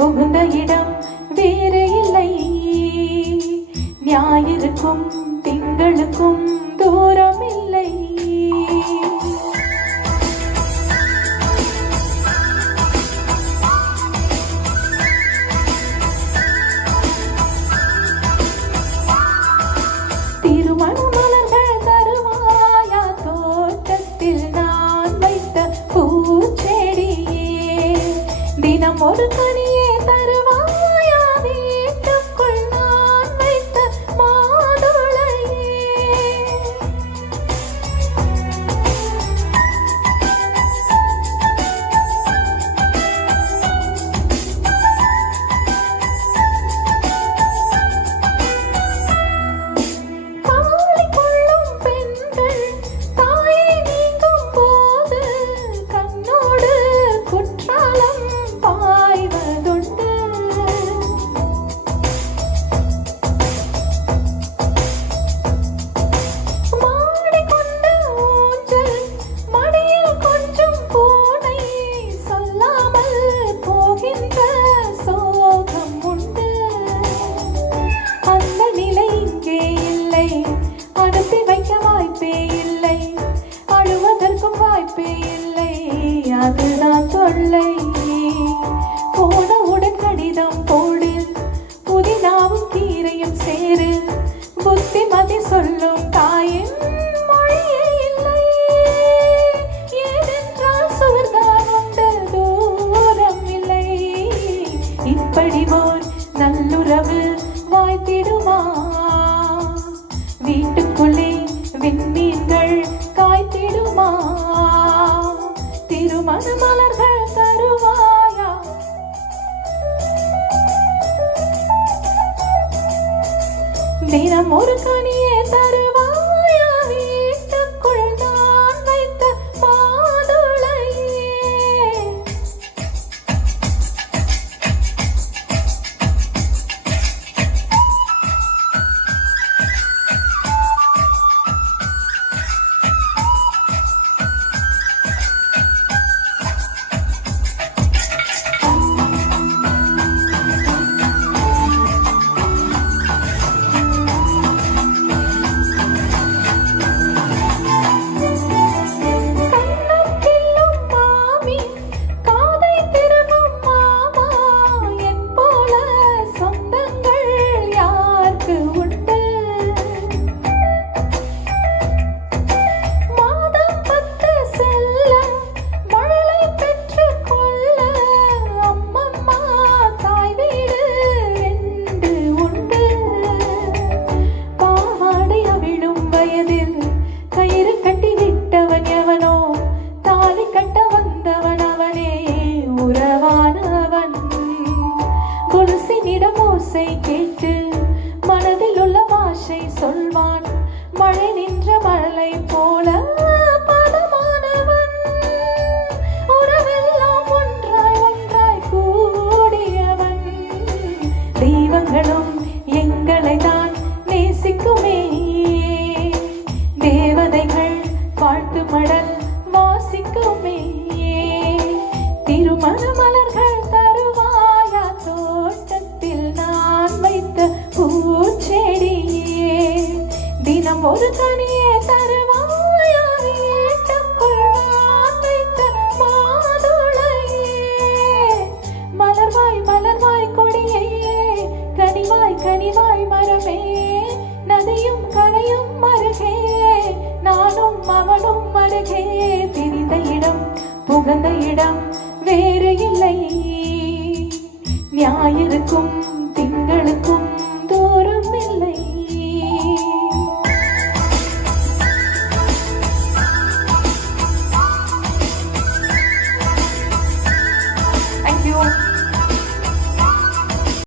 புகுந்த இடம் வேறு இல்லை. ஞாயிறுக்கும் திங்களுக்கும் தூரம் இல்லை. திருமண மலர்கள் தருவாயா தோட்டத்தில் நான் வைத்த பூச்செடியே. தினம் ஒரு கனியே தருவாயா வீட்டுக்குள் நான் வைத்த மாதுளையே. தாலி கொள்ளும் பெண்கள் தாயை நீங்கும் போது கண்ணோடு குற்றாலம் பாய்வதுண்டு. மாடிக்கொண்ட ஊஞ்சல் மடியில் கொஞ்சம் பூனை சொல்லாமல் போகின்ற சோகம் உண்டு. அந்த நிலை இங்கே இல்லை, அனுப்பி வைக்க வாய்ப்பே இல்லை, அழுவதற்கும் வாய்ப்பே இல்லை, அதுதான் தொல்லை. போனவுடன் கடிதம் போடு, புதினாவும் கீரையும் சேரு, புத்திமதி சொல்லும் தாயின் மொழியே இல்லை. ஏனென்றால் சுவர்தான் உண்டு, தூரம் இல்லை. இப்படி ஓர் நல்லுறவு வாய்த்திடுமா? வீட்டுக்குள்ளே விண்மீன்கள் காய்த்திடுமா? திருமண மலர்கள் தருவாயா? தினம் ஒரு கனியே தருவாயா வீட்டுக்குள் நான் வைத்த மாதுளையே. கேட்டு மனதில் உள்ள பாஷை சொல்வான். மழை நின்ற மழலை போல பதமானவன். உறவெல்லாம் ஒன்றாய் ஒன்றாய் கூடியவன். தெய்வங்களும் எங்களை தான் நேசிக்குமே. தேவதைகள் வாழ்த்து மடல் வாசிக்குமே. திருமண மலர்கள் தருவாயா தோட்டத்தில் நான் வைத்த பூச்செடியே. தினம் ஒரு கனியே தருவாயா வீட்டுக்குள் நான் வைத்த மாதுளையே. மலர்வாய் மலர்வாய் கொடியே, கனிவாய் கனிவாய் மரமே. நதியும் கரையும் மருகே, நானும் அவனும் மருகே. பிரிந்த இடம் புகந்த இடம் வேறு இல்லை. ஞாயிறுக்கும்